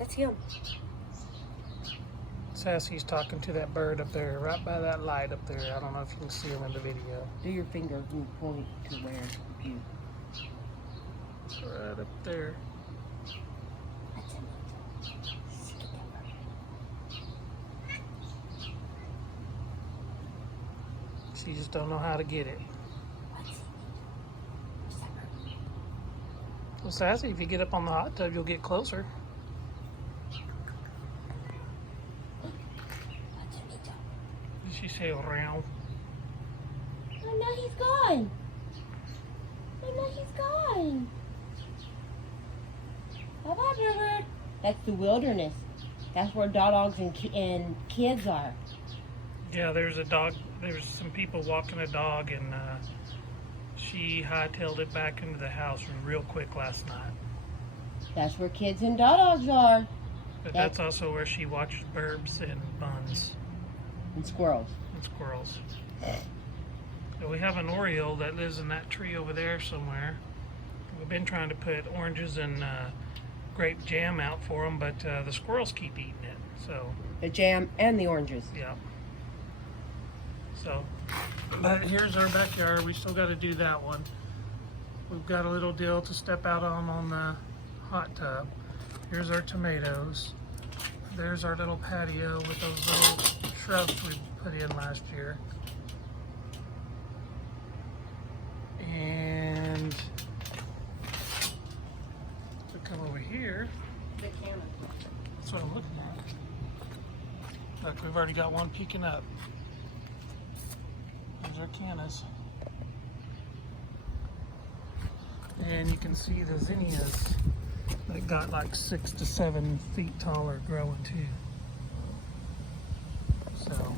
That's him. Sassy's talking to that bird up there, right by that light up there. I don't know if you can see him in the video. Do your finger and point to where you. Right up there. That's him. She just don't know how to get it. Well, Sassy, if you get up on the hot tub, you'll get closer. Did she say around? Oh, now he's gone. Oh, now he's gone. Bye-bye, Bluebird. That's the wilderness. That's where dogs and kids are. Yeah, there's a dog. There's some people walking a dog, and she hightailed it back into the house real quick last night. That's where kids and dogs are. But that's also where she watches burbs and buns And squirrels. and squirrels. So we have an oriole that lives in that tree over there somewhere. We've been trying to put oranges and grape jam out for them, but the squirrels keep eating it. So The jam and the oranges. yeah. So, but here's our backyard. We still got to do that one. We've got a little deal to step out on the hot tub. Here's our tomatoes. There's our little patio with those little shrubs we put in last year. And if we come over here, that's what I'm looking at. Look, we've already got one peeking up. There's our cannas. And you can see the zinnias that got like 6 to 7 feet taller growing too. So